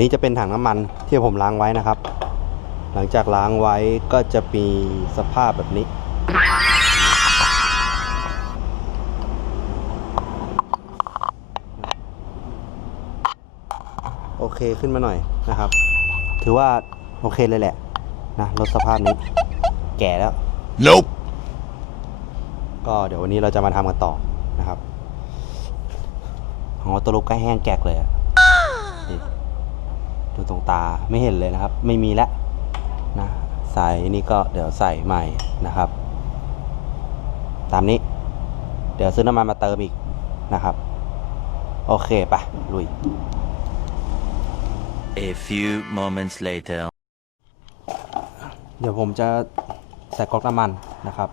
ก็อันนี้จะเป็นถังน้ำมันที่ผมล้างไว้นะครับ หลังจากล้างไว้ก็จะมีสภาพแบบนี้ โอเคขึ้นมาหน่อยนะครับ ถือว่าโอเคเลยแหละนะรถสภาพนี้ แก่แล้ว Nope. ก็เดี๋ยววันนี้เราจะมาทำกันต่อนะครับของเราตัวลูกก็แห้งแกกเลยอะนี่ ดูตรงตาไม่เห็นเลยนะครับ ไม่มีแล้วนะใส่นี่ก็เดี๋ยวใส่ใหม่นะครับ ตามนี้ เดี๋ยวซื้อน้ำมันมาเติมอีกนะครับ โอเคไปะลุย A few moments later. เดี๋ยวผมจะใส่ก๊อกน้ำมันนะครับ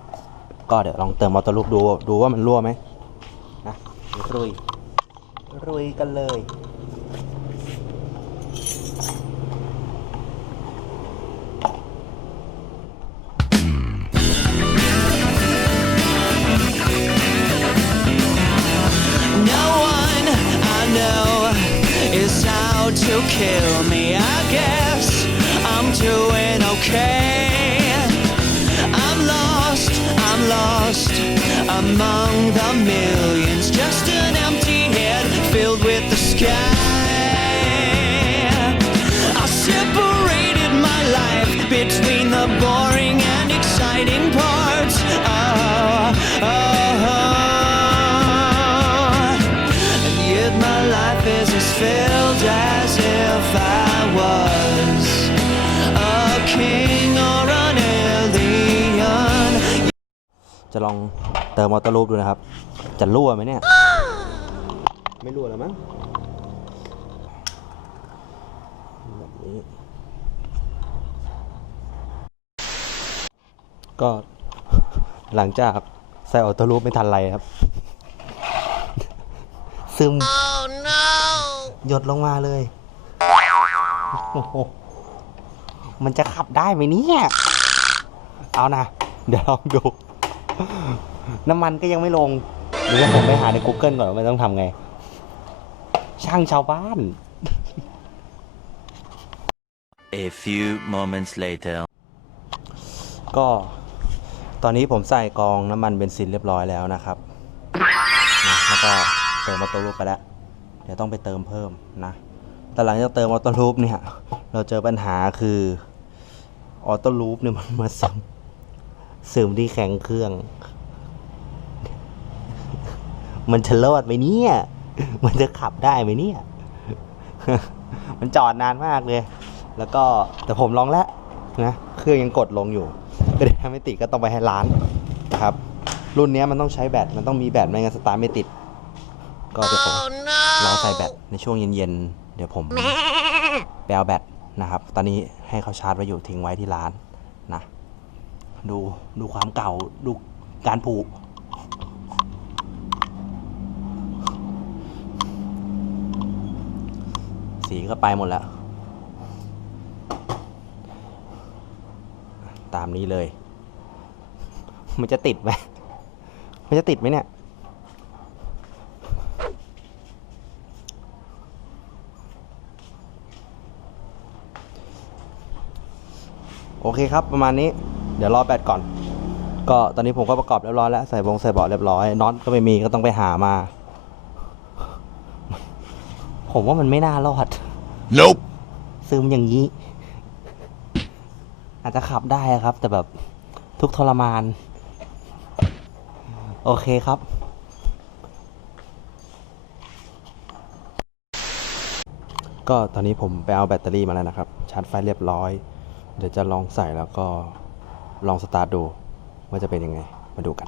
ก็เดี๋ยวลองเติมมอเตอร์ลูกดูดูว่ามันรั่วไหมนะรุยรุยกันเลย kill me. I guess I'm doing okay. I'm lost, I'm lost among the millions. จะลองเติมมอเตอร์ลูปดูนะครับ จะรั่วไหมเนี่ย ไม่รั่วแล้วมั้งแบบนี้ ก็หลังจากใส่ออโต้ลูปไม่ทันไรครับ ซึมหยดลงมาเลย มันจะขับได้ไหมเนี่ย เอานะ เดี๋ยวลองดู น้ำมันก็ยังไม่ลงเดี๋ยวผมไปหาใน Google ก่อนว่ามันต้องทำไง ช่างชาวบ้าน A few moments later. ก็ ตอนนี้ผมใส่กรองน้ำมันเบนซินเรียบร้อยแล้วนะครับนะแล้วก็เติมมอเตอร์ลูปไปแล้ว เดี๋ยวต้องไปเติมเพิ่มนะ แต่หลังจากเติมมอเตอร์ลูปเนี่ย เราเจอปัญหาคือออโต้ลูปเนี่ยมันมาซึม ซึมที่แข็งเครื่อง มันจะรอดไหมเนี่ย มันจะขับได้ไหมเนี่ย มันจอดนานมากเลย แล้วก็แต่ผมลองแล้วนะ เครื่องยังกดลงอยู่ก็เลยไม่ติดก็ต้องไปให้ร้านนะครับ รุ่นเนี้ยมันต้องใช้แบต มันต้องมีแบตไม่งั้นสตาร์ทไม่ติด ก็เดี๋ยวผมรอใส่แบตในช่วงเย็นๆ เดี๋ยวผมไปเอาแบตนะครับ ตอนนี้ให้เขาชาร์จไว้อยู่ทิ้งไว้ที่ร้านนะ ดูดูความเก่าดูการผูกสีก็ไปหมดแล้ว ตามนี้เลย มันจะติดไหมมันจะติดไหมเนี่ยโอเคครับ ประมาณนี้ เดี๋ยวรอแบตก่อน ก็ตอนนี้ผมก็ประกอบเรียบร้อยแล้วใส่บงใส่เบาะเรียบร้อยน็อตก็ไม่มีก็ต้องไปหามา ผมว่ามันไม่น่ารอด Nope. ซึมอย่างนี้ อาจจะขับได้ครับ แต่แบบทุกข์ทรมาน โอเคครับ ก็ตอนนี้ผมไปเอาแบตเตอรี่มาแล้วนะครับ ชาร์จไฟเรียบร้อย เดี๋ยวจะลองใส่แล้วก็ ลองสตาร์ทดูว่าจะเป็นยังไงมาดูกัน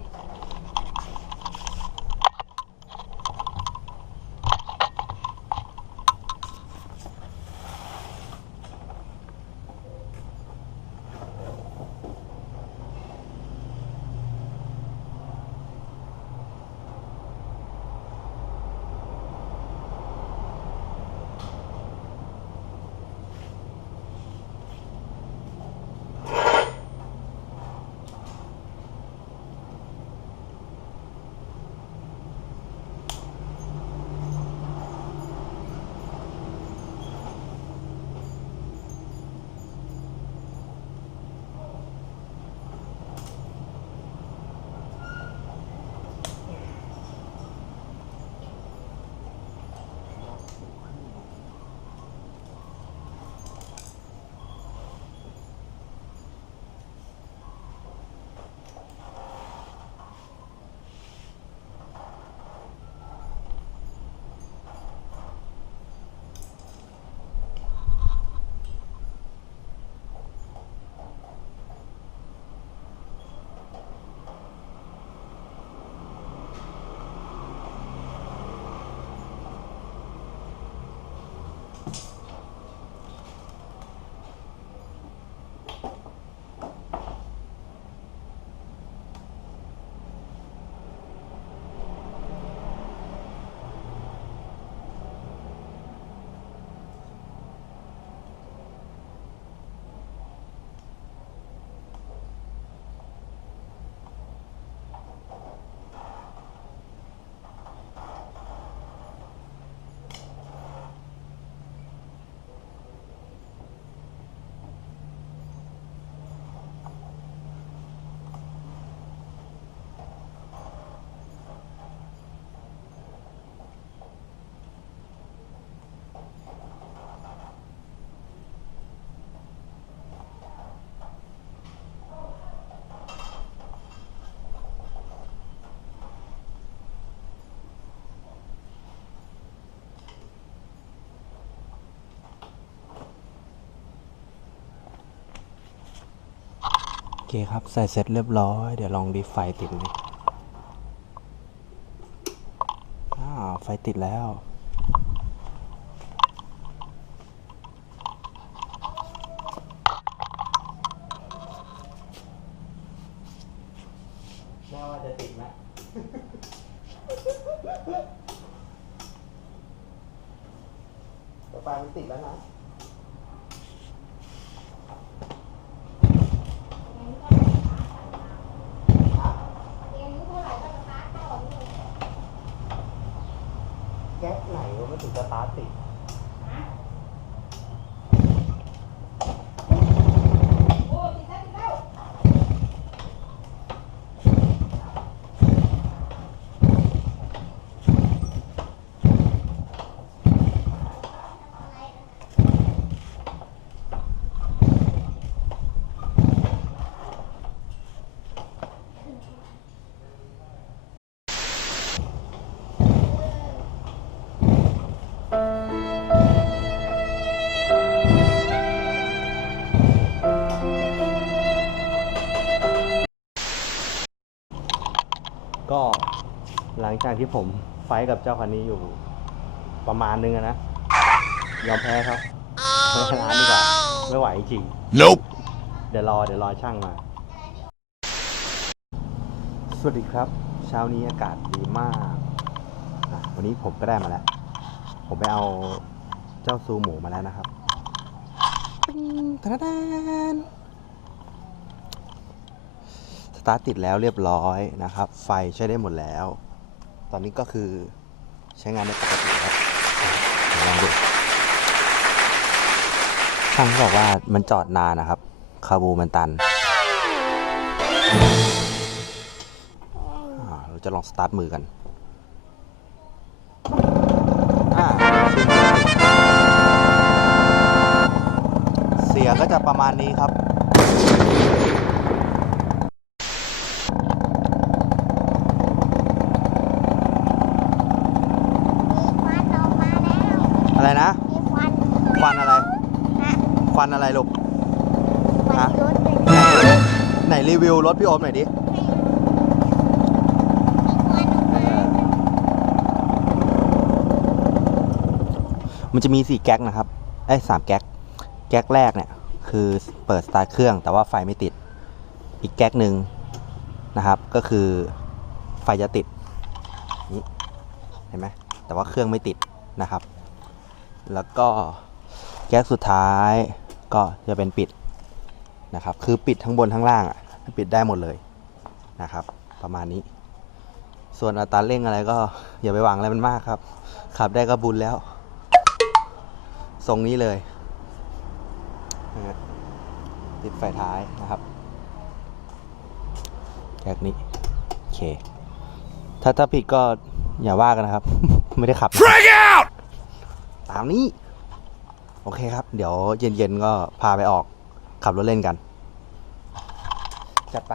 เคครับ ใส่เสร็จเรียบร้อย เดี๋ยวลองดีไฟติดเลยอ้าวไฟติดแล้วแม่ว่าจะติดไหมต่อไปมันติดแล้วนะ แก๊สไหนวะมันถึงสตาร์ทติด ก็หลังจากที่ผมไฟท์กับเจ้าคันนี้อยู่ประมาณนึงอะนะ ยอมแพ้ครับไปร้านดีกว่าไม่ไหวจริง Nope. เดี๋ยวรอเดี๋ยวรอช่างมา สวัสดีครับ เช้านี้อากาศดีมากอะวันนี้ผมก็ได้มาแล้ว ผมไปเอาเจ้าซูหมูมาแล้วนะครับปิ้งตะดาน สตาร์ทติดแล้วเรียบร้อยนะครับ ไฟใช้ได้หมดแล้ว ตอนนี้ก็คือใช้งานได้ปกติครับเดี๋ยวลองดูช่างบอกว่ามันจอดนานนะครับ คาบูมันตัน เราจะลองสตาร์ทมือกันเสียงก็จะประมาณนี้ครับ มีควันออกมาแล้ว อะไรนะ มีควัน ควันอะไร นะ ควันอะไร ลูกไหนรีวิวรถพี่โอมหน่อยดิมันจะมีสี่แก๊กนะครับไอ้สามแก๊กแก๊กแรกเนี่ยคือเปิดสตาร์ทเครื่องแต่ว่าไฟไม่ติด อีกแก๊กหนึ่งนะครับ ก็คือไฟจะติดนี่เห็นไหมแต่ว่าเครื่องไม่ติดนะครับ แล้วก็แก๊กสุดท้าย ก็จะเป็นปิดนะครับ คือปิดทั้งบนทั้งล่างอะปิดได้หมดเลยนะครับ ประมาณนี้ ส่วนอัตราเร่งอะไรก็อย่าไปหวังอะไรมันมากครับ ขับได้ก็บุญแล้วทรงนี้เลยนะฮะติดไฟท้ายนะครับแค่นี้โอเค ถ้าถ้าผิดก็อย่าว่ากันนะครับ ไม่ได้ขับนะ Drag out! ตามนี้ โอเคครับ เดี๋ยวเย็นๆก็พาไปออกขับรถเล่นกัน จัดไป